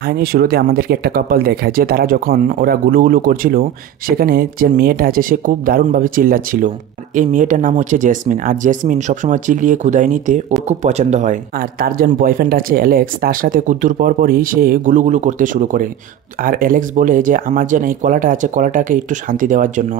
কাহিনীর শুরুতে আমাদেরকে একটা কাপল দেখায় যে তারা যখন ওরা গুলুগুলু করছিল, সেখানে যে মেয়েটা আছে সে খুব দারুণভাবে চিল্লাচ্ছিল। আর এই মেয়েটার নাম হচ্ছে জেসমিন। আর জেসমিন সবসময় চিল্লিয়ে খুদাই নিতে ওর খুব পছন্দ হয়। আর তার যে বয়ফ্রেন্ড আছে অ্যালেক্স, তার সাথে কুদ্দুর পর পরই সে গুলুগুলু করতে শুরু করে। আর অ্যালেক্স বলে যে আমার যেন এই কলাটা আছে, কলাটাকে একটু শান্তি দেওয়ার জন্য।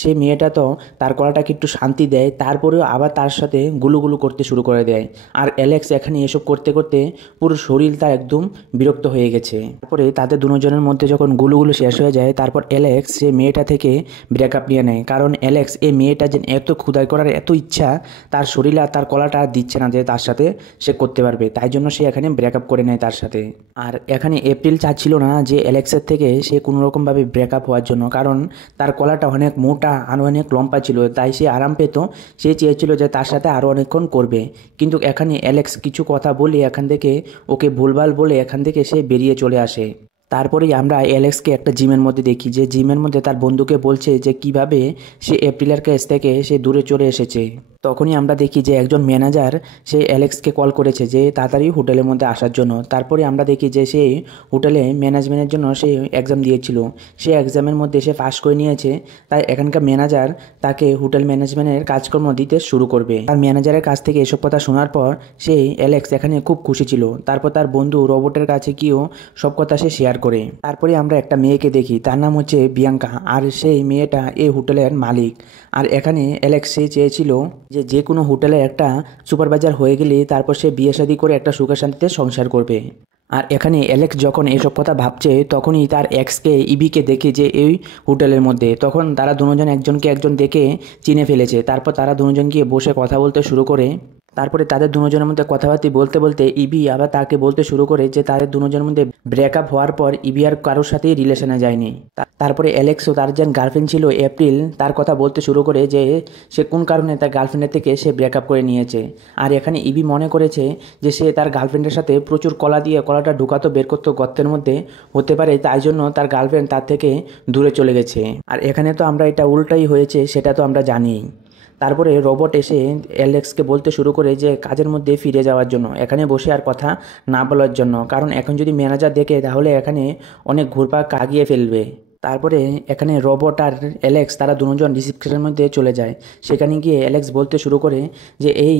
সেই মেয়েটা তো তার কলাটাকে একটু শান্তি দেয়, তারপরেও আবার তার সাথে গুলুগুলু করতে শুরু করে দেয়। আর অ্যালেক্স এখানে এসব করতে করতে পুরো শরীর তার একদম বিরক্ত হয়ে গেছে। তারপরে তাদের দুজনের মধ্যে যখন গুলুগুলু শেষ হয়ে যায়, তারপর অ্যালেক্স সে মেয়েটা থেকে ব্রেকআপ নিয়ে নেয়। কারণ অ্যালেক্স এই মেয়েটা যে এত ক্ষুধাই করার এত ইচ্ছা, তার শরীরে আর তার কলাটা আর দিচ্ছে না যে তার সাথে সে করতে পারবে, তাই জন্য সে এখানে ব্রেকআপ করে নেয় তার সাথে। আর এখানে এপ্রিল চাচ্ছিল না যে অ্যালেক্সের থেকে সে কোনোরকমভাবে ব্রেকআপ হওয়ার জন্য, কারণ তার কলাটা অনেক মোটা আর অনেক লম্বা ছিল, তাই সে আরাম পেত। সে চেয়েছিল যে তার সাথে আরও অনেকক্ষণ করবে। কিন্তু এখানে অ্যালেক্স কিছু কথা বলে এখান থেকে ওকে ভুলভাল বলে এখান থেকে সে বেরিয়ে চলে আসে। তারপরেই আমরা অ্যালেক্সকে একটা জিমের মধ্যে দেখি, যে জিমের মধ্যে তার বন্ধুকে বলছে যে কিভাবে সে এপ্রিলের কাছ থেকে সে দূরে চলে এসেছে। তখনই আমরা দেখি যে একজন ম্যানেজার সে অ্যালেক্সকে কল করেছে যে তাড়াতাড়ি হোটেলের মধ্যে আসার জন্য। তারপরে আমরা দেখি যে সেই হোটেলে ম্যানেজমেন্টের জন্য সে এক্সাম দিয়েছিল, সে এক্সামের মধ্যে সে পাশ করে নিয়েছে। তাই এখানকার ম্যানেজার তাকে হোটেল ম্যানেজমেন্টের কাজকর্ম দিতে শুরু করবে। আর ম্যানেজারের কাছ থেকে এসব কথা শোনার পর সেই অ্যালেক্স এখানে খুব খুশি ছিল। তারপর তার বন্ধু রোবটের কাছে গিয়েও সব কথা সে শেয়ার করে। তারপরে আমরা একটা মেয়েকে দেখি, তার নাম হচ্ছে বিয়াঙ্কা। আর সেই মেয়েটা এই হোটেলের মালিক। আর এখানে অ্যালেক্স সে চেয়েছিল যে যে কোনো হোটেলে একটা সুপারভাইজার হয়ে গেলে তারপর সে বিয়ে শাদী করে একটা সুখে শান্তিতে সংসার করবে। আর এখানে অ্যালেক্স যখন এসব কথা ভাবছে, তখনই তার এক্সকে ইবিকে দেখে যে এই হোটেলের মধ্যে, তখন তারা দুজন একজনকে একজন দেখে চিনে ফেলেছে। তারপর তারা দুজন গিয়ে বসে কথা বলতে শুরু করে। তারপরে তাদের দুজনের মধ্যে কথাবার্তা বলতে বলতে ইবি আবার তাকে বলতে শুরু করে যে তাদের দুজনের মধ্যে ব্রেকআপ হওয়ার পর ইবি আর কারোর সাথেই রিলেশনে যায়নি। তারপরে অ্যালেক্সও তার যে গার্লফ্রেন্ড ছিল এপ্রিল, তার কথা বলতে শুরু করে যে সে কোন কারণে তার গার্লফ্রেন্ডের থেকে সে ব্রেকআপ করে নিয়েছে। আর এখানে ইবি মনে করেছে যে সে তার গার্লফ্রেন্ডের সাথে প্রচুর কলা দিয়ে কলাটা ঢুকাতো বের করতো গর্তের মধ্যে, হতে পারে তাই জন্য তার গার্লফ্রেন্ড তার থেকে দূরে চলে গেছে। আর এখানে তো আমরা এটা উল্টাই হয়েছে সেটা তো আমরা জানি। তারপরে রোবট এসে অ্যালেক্সকে বলতে শুরু করে যে কাজের মধ্যে ফিরে যাওয়ার জন্য, এখানে বসে আর কথা না বলার জন্য, কারণ এখন যদি ম্যানেজার দেখে তাহলে এখানে অনেক ঘুরপাক কাগিয়ে ফেলবে। তারপরে এখানে রোবট আর অ্যালেক্স তারা দুজন রিসেপশনের মধ্যে চলে যায়। সেখানে গিয়ে অ্যালেক্স বলতে শুরু করে যে এই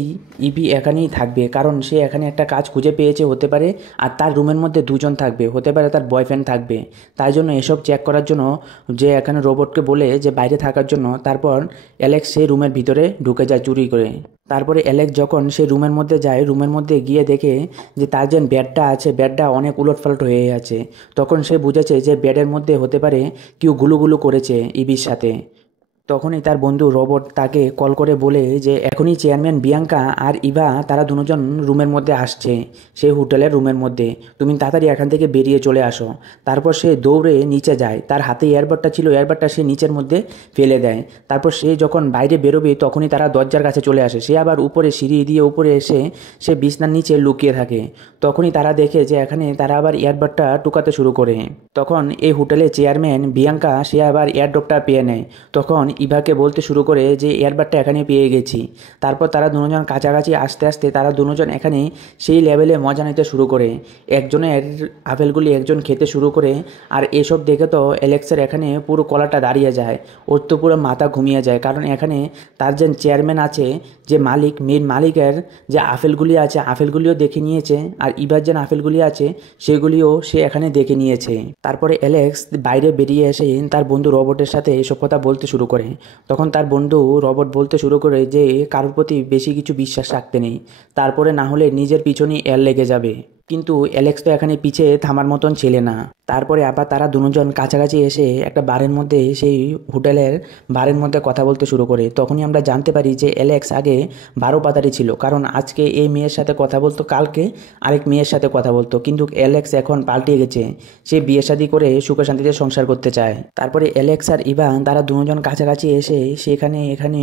ইবি এখানেই থাকবে, কারণ সে এখানে একটা কাজ খুঁজে পেয়েছে হতে পারে, আর তার রুমের মধ্যে দুজন থাকবে, হতে পারে তার বয়ফ্রেন্ড থাকবে। তাই জন্য এসব চেক করার জন্য যে এখানে রোবটকে বলে যে বাইরে থাকার জন্য, তারপর অ্যালেক্স সেই রুমের ভিতরে ঢুকে যায় চুরি করে। তারপরে অ্যালেক্স যখন সে রুমের মধ্যে যায়, রুমের মধ্যে গিয়ে দেখে যে তার যে বেডটা আছে বেডটা অনেক উলটপালট হয়ে আছে। তখন সে বুঝেছে যে বেডের মধ্যে হতে পারে কেউ গুলুগুলু করেছে ইবির সাথে। তখনই তার বন্ধু রোবট তাকে কল করে বলে যে এখনই চেয়ারম্যান বিয়াঙ্কা আর ইভা তারা দুজন রুমের মধ্যে আসছে, সেই হোটেলের রুমের মধ্যে, তুমি তাড়াতাড়ি এখান থেকে বেরিয়ে চলে আসো। তারপর সে দৌড়ে নিচে যায়, তার হাতে এয়ারবাডটা ছিল, এয়ারবাডটা সে নিচের মধ্যে ফেলে দেয়। তারপর সে যখন বাইরে বেরোবে তখনই তারা দরজার কাছে চলে আসে। সে আবার উপরে সিঁড়ি দিয়ে উপরে এসে সে বিছনার নিচে লুকিয়ে থাকে। তখনই তারা দেখে যে এখানে তারা আবার এয়ারবাডটা টুকাতে শুরু করে। তখন এই হোটেলের চেয়ারম্যান বিয়াঙ্কা সে আবার এয়ারড্রপটা পেয়ে নেয়। তখন ইভাকে বলতে শুরু করে যে এয়ারবাডটা এখানে পেয়ে গেছি। তারপর তারা দুজন কাছাকাছি আস্তে আস্তে তারা দুজন এখানে সেই লেভেলে মজা নিতে শুরু করে। একজনের আপেলগুলি একজন খেতে শুরু করে। আর এসব দেখে তো অ্যালেক্সের এখানে পুরো কলাটা দাঁড়িয়ে যায়, ওর তো পুরো মাথা ঘুমিয়ে যায়। কারণ এখানে তার যে চেয়ারম্যান আছে, যে মালিক, মেন মালিকের যে আপেলগুলি আছে আপেলগুলিও দেখে নিয়েছে, আর ইভার যে আপেলগুলি আছে সেগুলিও সে এখানে দেখে নিয়েছে। তারপরে অ্যালেক্স বাইরে বেরিয়ে এসে তার বন্ধু রোবটের সাথে এসব কথা বলতে শুরু করে। তখন তার বন্ধু রোবট বলতে শুরু করে যে কারোর প্রতি বেশি কিছু বিশ্বাস রাখতে নেই, তারপরে না হলে নিজের পিছনেই এর লেগে যাবে। কিন্তু অ্যালেক্স তো এখানে পিছে থামার মতন ছেলে না। তারপরে আবার তারা দুজন কাছাকাছি এসে একটা বারের মধ্যে, সেই হোটেলের বারের মধ্যে কথা বলতে শুরু করে। তখনই আমরা জানতে পারি যে অ্যালেক্স আগে 12 পাতারি ছিল, কারণ আজকে এই মেয়ের সাথে কথা বলতো, কালকে আরেক মেয়ের সাথে কথা বলতো। কিন্তু অ্যালেক্স এখন পাল্টে গেছে, সে বিয়ে শাদী করে সুখে শান্তিতে সংসার করতে চায়। তারপরে অ্যালেক্স আর ইভান তারা দুজন কাছাকাছি এসে সেখানে এখানে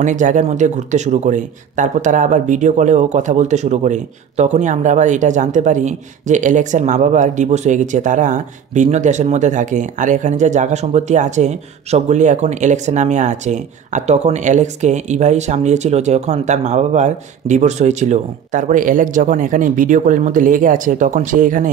অনেক জায়গার মধ্যে ঘুরতে শুরু করে। তারপর তারা আবার ভিডিও কলেও কথা বলতে শুরু করে। তখনই আমরা আবার এটা জানতে পারি যে অ্যালেক্সের মা বাবার ডিভোর্স হয়ে গেছে, তারা ভিন্ন দেশের মধ্যে থাকে, আর এখানে যে জায়গা সম্পত্তি আছে সবগুলি এখন অ্যালেক্সের নামে আছে। আর তখন অ্যালেক্সকে ইভাই সামলিয়েছিল যখন তার মা বাবার ডিভোর্স হয়েছিল। তারপরে অ্যালেক্স যখন এখানে ভিডিও কলের মধ্যে লেগে আছে তখন সে এখানে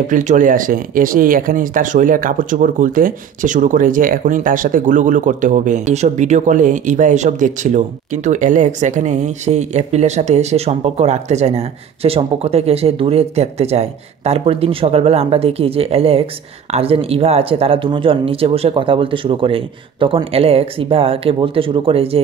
এপ্রিল চলে আসে, এসে এখানে তার শরীরের কাপড় চোপড় খুলতে সে শুরু করে যে এখনই তার সাথে গুলুগুলু করতে হবে। এইসব ভিডিও কলে ইভা এসব দেখছিল, কিন্তু অ্যালেক্স এখানে সেই এপ্রিলের সাথে সে সম্পর্ক রাখতে চায় না, সে সম্পর্ক থেকে সে দূরে থাকতে চায়। তারপরের দিন সকালবেলা আমরা দেখি যে অ্যালেক্স আর যে ইভা আছে তারা দুজন নিচে বসে কথা বলতে শুরু করে। তখন অ্যালেক্স ইভাকে বলতে শুরু করে যে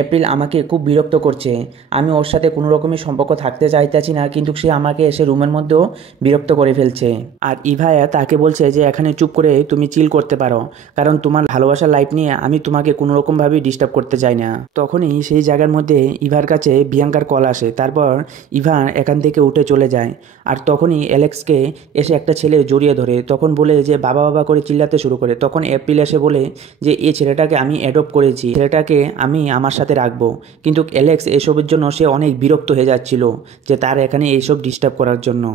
এপ্রিল আমাকে খুব বিরক্ত করছে, আমি ওর সাথে কোনো রকমই সম্পর্ক থাকতে চাইতেছি না, কিন্তু সে আমাকে এসে রুমের মধ্যেও বিরক্ত করে ফেলছে। আর ইভা তাকে বলছে যে এখানে চুপ করে তুমি চিল করতে পারো, কারণ তোমার ভালোবাসার লাইফ নিয়ে আমি তোমাকে কোনো রকমভাবেই ডিস্টার্ব করতে চাই না। তখনই সেই জায়গার মধ্যে ইভার কাছে বিয়াঙ্কার কল আসে, তারপর ইভা এখান থেকে উঠে চলে যায়। আর তখনই অ্যালেক্সকে এসে একটা ছেলে জড়িয়ে ধরে, তখন বলে যে বাবা বাবা করে চিল্লাতে শুরু করে। তখন এপ্রিল এসে বলে যে এই ছেলেটাকে আমি অ্যাডপ্ট করেছি, ছেলেটাকে আমি আমার সাথে রাখবো। কিন্তু অ্যালেক্স এসবের জন্য সে অনেক বিরক্ত হয়ে যাচ্ছিল যে তার এখানে এইসব ডিস্টার্ব করার জন্য।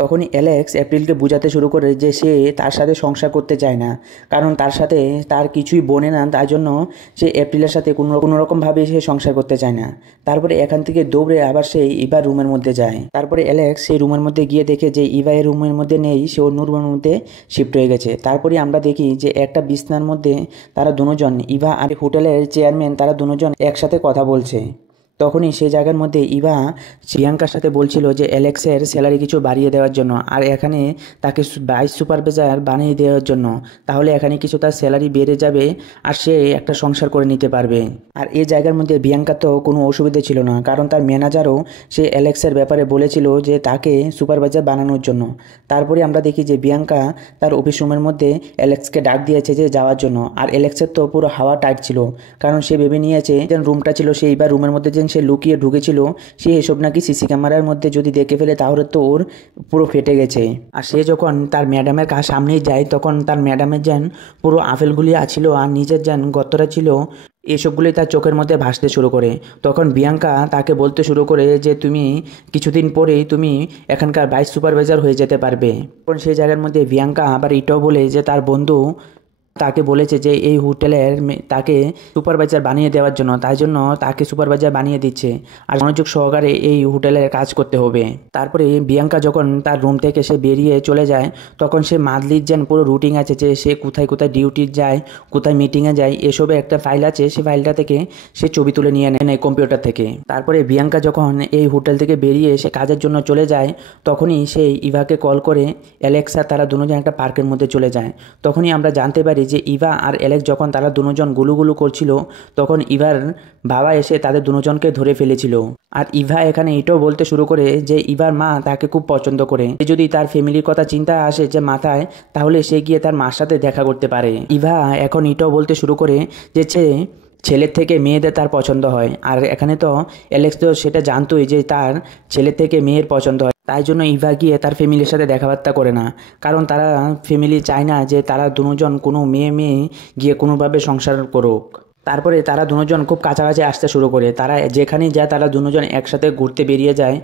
তখনই অ্যালেক্স এপ্রিলকে বোঝাতে শুরু করে যে সে তার সাথে সংসার করতে চায় না, কারণ তার সাথে তার কিছুই বনে না, তার জন্য সে এপ্রিলের সাথে কোনো রকমভাবে সে সংসার করতে চায় না। তারপরে এখান থেকে দৌড়ে আবার সে ইভার রুমের মধ্যে যায়। তারপরে অ্যালেক্স সেই রুমের মধ্যে গিয়ে দেখে যে ইভা এর রুমের মধ্যে নেই, সে অন্য রুমের মধ্যে শিফট হয়ে গেছে। তারপরে আমরা দেখি যে একটা বিছনার মধ্যে তারা দুজন, ইভা আর হোটেলের চেয়ারম্যান, তারা দুজন একসাথে কথা বলছে। তখনই সেই জায়গার মধ্যে ইভা প্রিয়াঙ্কার সাথে বলছিল যে অ্যালেক্সের স্যালারি কিছু বাড়িয়ে দেওয়ার জন্য, আর এখানে তাকে ভাইস সুপারভাইজার বানিয়ে দেওয়ার জন্য, তাহলে এখানে কিছু তার স্যালারি বেড়ে যাবে আর সে একটা সংসার করে নিতে পারবে। আর এই জায়গার মধ্যে প্রিয়াঙ্কার তো কোনো অসুবিধা ছিল না, কারণ তার ম্যানেজারও সে অ্যালেক্সের ব্যাপারে বলেছিল যে তাকে সুপারভাইজার বানানোর জন্য। তারপরে আমরা দেখি যে প্রিয়াঙ্কা তার অফিস রুমের মধ্যে অ্যালেক্সকে ডাক দিয়েছে যে যাওয়ার জন্য। আর অ্যালেক্সের তো পুরো হাওয়া টাইট ছিল, কারণ সে ভেবে নিয়েছে যে রুমটা ছিল সেই বা রুমের মধ্যে যে সে লুকিয়ে ঢুকেছিল, সে এসব নাকি সিসি ক্যামেরার মধ্যে যদি দেখে ফেলে তাহলে তো ওর পুরো ফেটে গেছে। আর সে যখন তার ম্যাডামের সামনেই যায় তখন তার ম্যাডামের যেন পুরো আপেলগুলি আছিল আর নিজের যেন গতরা ছিল, এসবগুলি তার চোখের মধ্যে ভাসতে শুরু করে। তখন প্রিয়াঙ্কা তাকে বলতে শুরু করে যে তুমি কিছুদিন পরেই তুমি এখানকার ভাইস সুপারভাইজার হয়ে যেতে পারবে। তখন সেই জায়গার মধ্যে প্রিয়াঙ্কা আবার এটাও বলে যে তার বন্ধু তাকে বলেছে যে এই হোটেলের তাকে সুপারভাইজার বানিয়ে দেওয়ার জন্য, তাই জন্য তাকে সুপারভাইজার বানিয়ে দিচ্ছে আর মনোযোগ সহকারে এই হোটেলের কাজ করতে হবে। তারপরে প্রিয়াঙ্কা যখন তার রুম থেকে সে বেরিয়ে চলে যায় তখন সে মাদলির যেন পুরো রুটিন আছে যে সে কোথায় কোথায় ডিউটি যায়, কোথায় মিটিংয়ে যায়, এসবে একটা ফাইল আছে, সেই ফাইলটা থেকে সে ছবি তুলে নিয়ে নেয় কম্পিউটার থেকে। তারপরে প্রিয়াঙ্কা যখন এই হোটেল থেকে বেরিয়ে সে কাজের জন্য চলে যায় তখনই সে ইভাকে কল করে অ্যালেক্সা তারা দুজন একটা পার্কের মধ্যে চলে যায়। তখনই আমরা জানতে পারি যে ইভা আর অ্যালেক্স যখন তারা দুজন গুলুগুলু করছিল তখন ইভার বাবা এসে তাদের দুজনকে ধরে ফেলেছিল। আর ইভা এখানে এটাও বলতে শুরু করে যে ইভার মা তাকে খুব পছন্দ করে, যদি তার ফ্যামিলির কথা চিন্তা আসে যে মাথায়, তাহলে সে গিয়ে তার মার সাথে দেখা করতে পারে। ইভা এখন এটাও বলতে শুরু করে যে ছেলের থেকে মেয়েদের তার পছন্দ হয়, আর এখানে তো অ্যালেক্স তো সেটা জানতোই যে তার ছেলের থেকে মেয়ের পছন্দ হয়, তাই জন্য ইভা গিয়ে তার ফ্যামিলির সাথে দেখাবার্তা করে না, কারণ তারা ফ্যামিলি চায় না যে তারা দুজন কোনো মেয়ে গিয়ে কোনোভাবে সংসার করুক। তারপরে তারা দুজন খুব কাছাকাছি আসতে শুরু করে, তারা যেখানেই যায় তারা দুজন একসাথে ঘুরতে বেরিয়ে যায়,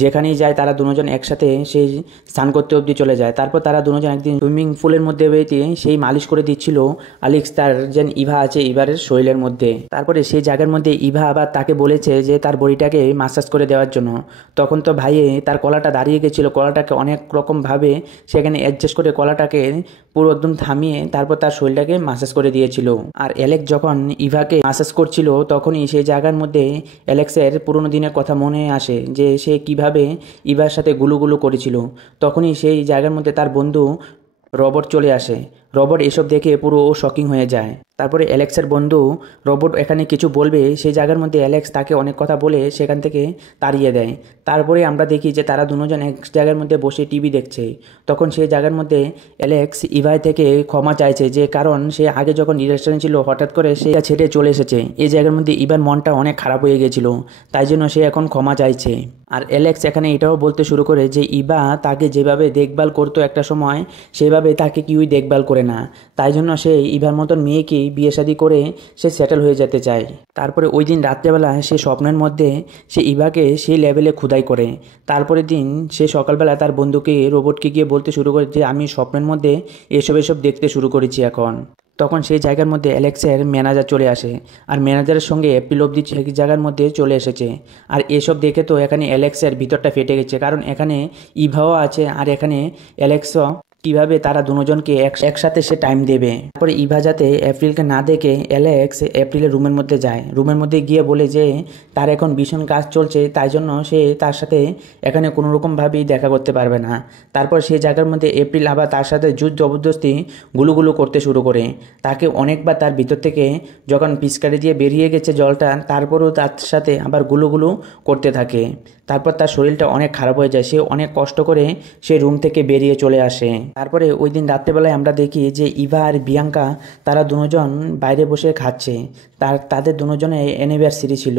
যেখানেই যায় তারা দুজন একসাথে সেই স্নান করতে অবধি চলে যায়। তারপর তারা দুজন একদিন সুইমিং পুলের মধ্যে বেরিয়ে সেই মালিশ করে দিচ্ছিল আলেক্স তার যেন ইভা আছে ইভারের শরীরের মধ্যে। তারপরে সেই জায়গার মধ্যে ইভা আবার তাকে বলেছে যে তার বডিটাকে মাসাজ করে দেওয়ার জন্য। তখন তো ভাইয়ে তার কলাটা দাঁড়িয়ে গেছিলো, কলাটাকে অনেক রকমভাবে সেখানে অ্যাডজাস্ট করে কলাটাকে পুরো একদম থামিয়ে তারপর তার শরীরটাকে মাসাজ করে দিয়েছিল। আর অ্যালেক্স যখন ইভাকে মাসাজ করছিল তখনই সেই জায়গার মধ্যে অ্যালেক্সের পুরোনো দিনের কথা মনে আসে যে সে কিভাবে ইভার সাথে গুলুগুলু করেছিল। তখনই সেই জায়গার মধ্যে তার বন্ধু রবট চলে আসে। রবট এসব দেখে পুরো শকিং হয়ে যায়। তারপরে অ্যালেক্সের বন্ধু রবট এখানে কিছু বলবে, সেই জায়গার মধ্যে অ্যালেক্স তাকে অনেক কথা বলে সেখান থেকে তাড়িয়ে দেয়। তারপরে আমরা দেখি যে তারা দুজন এক জায়গার মধ্যে বসে টিভি দেখছে। তখন সেই জায়গার মধ্যে অ্যালেক্স ইভাই থেকে ক্ষমা চাইছে, যে কারণ সে আগে যখন রেস্টুরেন্ট ছিল হঠাৎ করে সে ছেড়ে চলে এসেছে। এই জায়গার মধ্যে ইভার মনটা অনেক খারাপ হয়ে গেছিল, তাই জন্য সে এখন ক্ষমা চাইছে। আর অ্যালেক্স এখানে এটাও বলতে শুরু করে যে ইভা তাকে যেভাবে দেখভাল করতো একটা সময়, সেভাবে তাকে কেউই দেখভাল করে করে না, তাই জন্য সে ইভার মতন মেয়েকেই বিয়ে শাদী করে সে সেটেল হয়ে যেতে চায়। তারপরে ওই দিন রাত্রেবেলা সে স্বপ্নের মধ্যে সে ইভাকে সেই লেভেলে খোদাই করে। তারপরের দিন সে সকালবেলা তার বন্ধুকে রোবটকে গিয়ে বলতে শুরু করে যে আমি স্বপ্নের মধ্যে এসব দেখতে শুরু করেছি এখন। তখন সেই জায়গার মধ্যে অ্যালেক্সের ম্যানেজার চলে আসে, আর ম্যানেজারের সঙ্গে এপ্রিল অবধি সেই জায়গার মধ্যে চলে এসেছে। আর এসব দেখে তো এখানে অ্যালেক্সের ভিতরটা ফেটে গেছে, কারণ এখানে ইভাও আছে আর এখানে অ্যালেক্সও। কিভাবে তারা দুজনকে একসাথে সে টাইম দেবে। তারপরে ইভা যাতে এপ্রিলকে না দেখে অ্যালেক্স এপ্রিলের রুমের মধ্যে যায়, রুমের মধ্যে গিয়ে বলে যে তার এখন ভীষণ কাজ চলছে, তাই জন্য সে তার সাথে এখানে কোনো রকমভাবেই দেখা করতে পারবে না। তারপর সেই জায়গার মধ্যে এপ্রিল আবার তার সাথে জোর জবরদস্তি গুলুগুলু করতে শুরু করে। তাকে অনেকবার তার ভিতর থেকে যখন পিচকারি দিয়ে বেরিয়ে গেছে জলটা, তারপরেও তার সাথে আবার গুলুগুলু করতে থাকে। তারপর তার শরীরটা অনেক খারাপ হয়ে যায়, সে অনেক কষ্ট করে সে রুম থেকে বেরিয়ে চলে আসে। তারপরে ওই দিন রাত্রেবেলায় আমরা দেখি যে ইভা আর বিয়াঙ্কা তারা দুজন বাইরে বসে খাচ্ছে, তাদের দুজনের অ্যানিভার্সারি ছিল।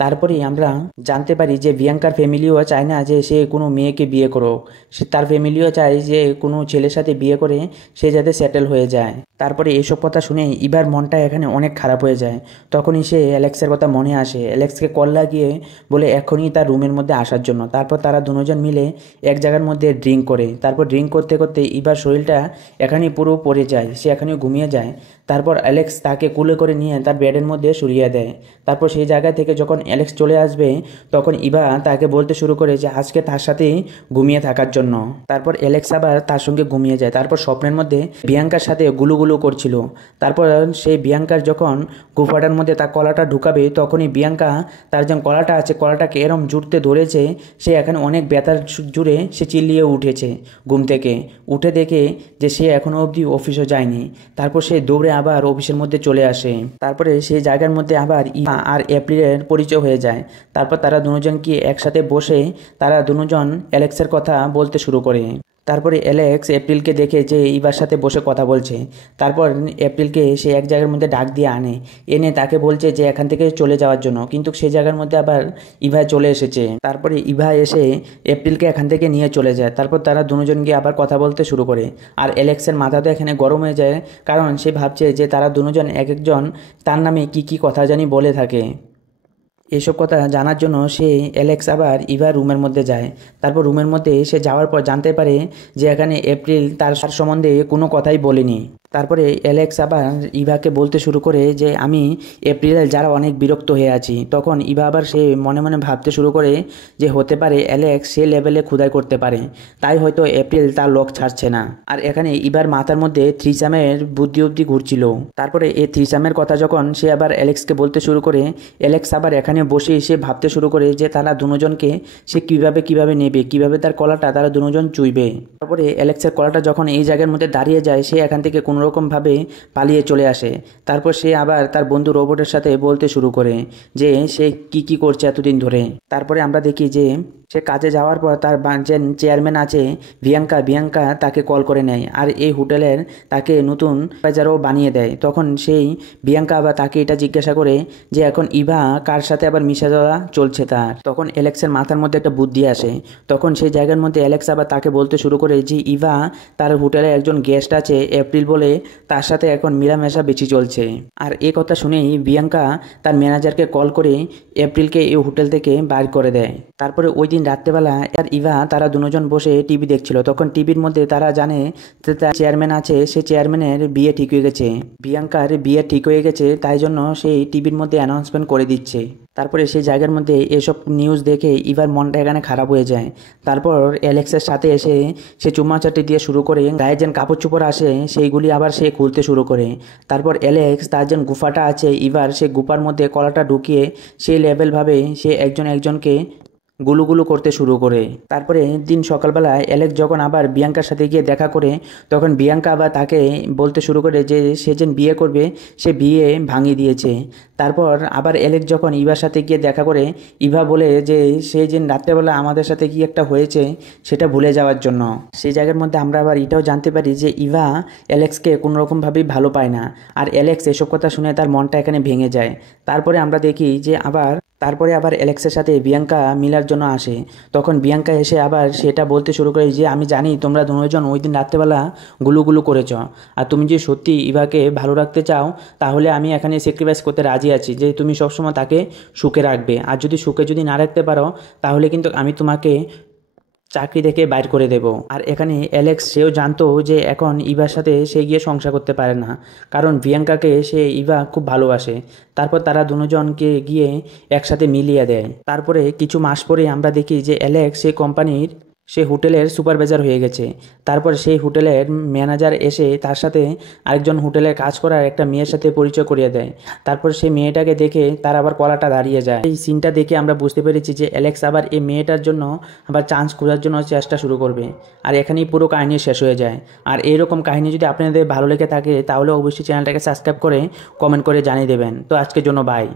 তারপরেই আমরা জানতে পারি যে বিয়াঙ্কার ফ্যামিলিও চায় না যে সে কোনো মেয়েকে বিয়ে করুক, সে তার ফ্যামিলিও চায় যে কোনো ছেলের সাথে বিয়ে করে সে যাতে সেটেল হয়ে যায়। তারপরে এইসব কথা শুনে ইভার মনটা এখানে অনেক খারাপ হয়ে যায়। তখনই সে অ্যালেক্সের কথা মনে আসে, অ্যালেক্সকে কল লাগিয়ে বলে এখনই তার রুমের মধ্যে আসার জন্য। তারপর তারা দুজন মিলে এক জায়গার মধ্যে ড্রিঙ্ক করে। তারপর ড্রিঙ্ক করতে করতে ইভার শরীরটা এখানেই পুরো পড়ে যায়, সে এখানেই ঘুমিয়ে যায়। তারপর অ্যালেক্স তাকে কুলে করে নিয়ে তার বেডের মধ্যে শুইয়ে দেয়। তারপর সেই জায়গা থেকে যখন অ্যালেক্স চলে আসবে তখন ইভা তাকে বলতে শুরু করে যে আজকে তার সাথেই ঘুমিয়ে থাকার জন্য। তারপর অ্যালেক্স আবার তার সঙ্গে ঘুমিয়ে যায়। তারপর স্বপ্নের মধ্যে বিয়াঙ্কার সাথে গুলুগুলু করছিল। তারপর সেই বিয়াঙ্কার যখন গুফাটার মধ্যে তার কলাটা ঢুকাবে তখনই বিয়াঙ্কা তার যে কলাটা আছে কলাটাকে এরম জুড়তে ধরেছে, সে এখানে অনেক ব্যথার জুড়ে সে চিল্লিয়ে উঠেছে ঘুম থেকে। উঠে দেখে যে সে এখনো অবধি অফিসও যায়নি। তারপর সে দৌড়ে আবার অফিসের মধ্যে চলে আসে। তারপরে সেই জায়গার মধ্যে আবার ইভা আর এপ্রিলের পরিচয় হয়ে যায়। তারপর তারা দুজনকে একসাথে বসে তারা দুজন অ্যালেক্সের কথা বলতে শুরু করে। তারপরে অ্যালেক্স এপ্রিলকে দেখে যে ইভার সাথে বসে কথা বলছে। তারপর এপ্রিলকে সে এক জায়গার মধ্যে ডাক দিয়ে এনে তাকে বলছে যে এখান থেকে চলে যাওয়ার জন্য, কিন্তু সেই জায়গার মধ্যে আবার ইভা চলে এসেছে। তারপরে ইভা এসে এপ্রিলকে এখান থেকে নিয়ে চলে যায়। তারপর তারা দুজন গিয়ে আবার কথা বলতে শুরু করে। আর অ্যালেক্সের মাথা তো এখানে গরম হয়ে যায়, কারণ সে ভাবছে যে তারা দুজন এক একজন তার নামে কি কথা জানি বলে থাকে। এসব কথা জানার জন্য সে অ্যালেক্স আবার ইভার রুমের মধ্যে যায়। তারপর রুমের মধ্যে সে যাওয়ার পর জানতে পারে যে এখানে এপ্রিল তার সম্বন্ধে কোনো কথাই বলেনি। তারপরে অ্যালেক্স আবার ইভাকে বলতে শুরু করে যে আমি এপ্রিলের যারা অনেক বিরক্ত হয়ে আছি। তখন ইভা আবার সে মনে মনে ভাবতে শুরু করে যে হতে পারে অ্যালেক্স সে লেভেলে খোদাই করতে পারে, তাই হয়তো এপ্রিল তার লোক ছাড়ছে না। আর এখানে ইভার মাথার মধ্যে থ্রিসামের বুদ্ধি অবধি ঘুরছিল। তারপরে এই থ্রিসামের কথা যখন সে আবার অ্যালেক্সকে বলতে শুরু করে, অ্যালেক্স আবার এখানে বসে সে ভাবতে শুরু করে যে তারা দুজনকে সে কিভাবে নেবে, কিভাবে তার কলাটা তারা দুজন চুইবে। তারপরে অ্যালেক্সের কলাটা যখন এই জায়গার মধ্যে দাঁড়িয়ে যায়, সে এখান থেকে কোনোরকমভাবে পালিয়ে চলে আসে। তারপর সে আবার তার বন্ধু রোবটের সাথে বলতে শুরু করে যে সে কি করছে এতদিন ধরে। তারপরে আমরা দেখি যে সে কাজে যাওয়ার পর তার যে চেয়ারম্যান আছে বিয়াঙ্কা তাকে কল করে নেয়, আর এই হোটেলের তাকে নতুন ম্যানেজারও বানিয়ে দেয়। তখন সেই বিয়াঙ্কা আবার তাকে এটা জিজ্ঞাসা করে যে এখন ইভা কার সাথে আবার মিশে যাওয়া চলছে তার। তখন অ্যালেক্সের মাথার মধ্যে একটা বুদ্ধি আসে। তখন সেই জায়গার মধ্যে অ্যালেক্স আবার তাকে বলতে শুরু করে যে ইভা তার হোটেলে একজন গেস্ট আছে এপ্রিল বলে, তার সাথে এখন মেলামেশা বেশি চলছে। আর এই কথা শুনেই বিয়াঙ্কা তার ম্যানেজারকে কল করে এপ্রিলকে এই হোটেল থেকে বাইর করে দেয়। তারপরে ওই দিন রাত্রেবেলা আর ইভা তারা দুজন বসে টিভি দেখছিল। তখন টিভির মধ্যে তারা জানে যে তার চেয়ারম্যান আছে, সে চেয়ারম্যানের বিয়ে ঠিক হয়ে গেছে, বিয়াঙ্কার বিয়ে ঠিক হয়ে গেছে, তাই জন্য সেই টিভির মধ্যে অ্যানাউন্সমেন্ট করে দিচ্ছে। তারপরে সেই জায়গার মধ্যে এসব নিউজ দেখে ইভার মনটা এখানে খারাপ হয়ে যায়। তারপর অ্যালেক্সের সাথে এসে সে চুম্মাচাটি দিয়ে শুরু করে, গায়ে যেন কাপড় চোপড় আসে সেইগুলি আবার সে খুলতে শুরু করে। তারপর অ্যালেক্স তার যে গুফাটা আছে ইভার, সে গুফার মধ্যে কলাটা ঢুকিয়ে সেই লেভেলভাবে সে একজনকে গুলুগুলু করতে শুরু করে। তারপরে দিন সকালবেলায় অ্যালেক্স যখন আবার বিয়াঙ্কার সাথে গিয়ে দেখা করে, তখন বিয়াঙ্কা আবার তাকে বলতে শুরু করে যে সে যেন বিয়ে করবে সে বিয়ে ভাঙিয়ে দিয়েছে। তারপর আবার অ্যালেক্স যখন ইভার সাথে গিয়ে দেখা করে, ইভা বলে যে সেই দিন রাত্রেবেলা আমাদের সাথে কি একটা হয়েছে সেটা ভুলে যাওয়ার জন্য। সেই জায়গার মধ্যে আমরা আবার এটাও জানতে পারি যে ইভা অ্যালেক্সকে কোনোরকমভাবেই ভালো পায় না, আর অ্যালেক্স এসব কথা শুনে তার মনটা এখানে ভেঙে যায়। তারপরে আমরা দেখি যে তারপরে আবার অ্যালেক্সের সাথে বিয়াঙ্কা মিলার জন্য আসে। তখন বিয়াঙ্কা এসে আবার সেটা বলতে শুরু করে যে আমি জানি তোমরা দুজন ওই দিন রাত্রেবেলা গুলুগুলু করেছ, আর তুমি যদি সত্যি ইভাকে ভালো রাখতে চাও তাহলে আমি এখানে স্যাক্রিফাইস করতে রাজি আছি যে তুমি সবসময় তাকে সুখে রাখবে, আর সুখে যদি না রাখতে পারো তাহলে কিন্তু আমি তোমাকে চাকরি থেকে বাইর করে দেব। আর এখানে অ্যালেক্স সেও জানতো যে এখন ইভার সাথে সে গিয়ে সংসার করতে পারে না, কারণ প্রিয়াঙ্কাকে সে ইভা খুব ভালোবাসে। তারপর তারা দুজনকে গিয়ে একসাথে মিলিয়ে দেয়। তারপরে কিছু মাস পরে আমরা দেখি যে অ্যালেক্স সে হোটেলের সুপারভাইজার হয়ে গেছে। তারপর সেই হোটেলের ম্যানেজার এসে তার সাথে আরেকজন হোটেলের কাজ করার একটা মেয়ের সাথে পরিচয় করিয়ে দেয়। তারপর সেই মেয়েটাকে দেখে তার আবার কলাটা দাঁড়িয়ে যায়। এই সিনটা দেখে আমরা বুঝতে পেরেছি যে অ্যালেক্স আবার এই মেয়েটার জন্য আবার চান্স খোঁজার জন্য চেষ্টা শুরু করবে। আর এখানেই পুরো কাহিনী শেষ হয়ে যায়। আর এইরকম কাহিনী যদি আপনাদের ভালো লেগে থাকে তাহলে অবশ্যই চ্যানেলটাকে সাবস্ক্রাইব করে কমেন্ট করে জানিয়ে দেবেন। তো আজকের জন্য বাই।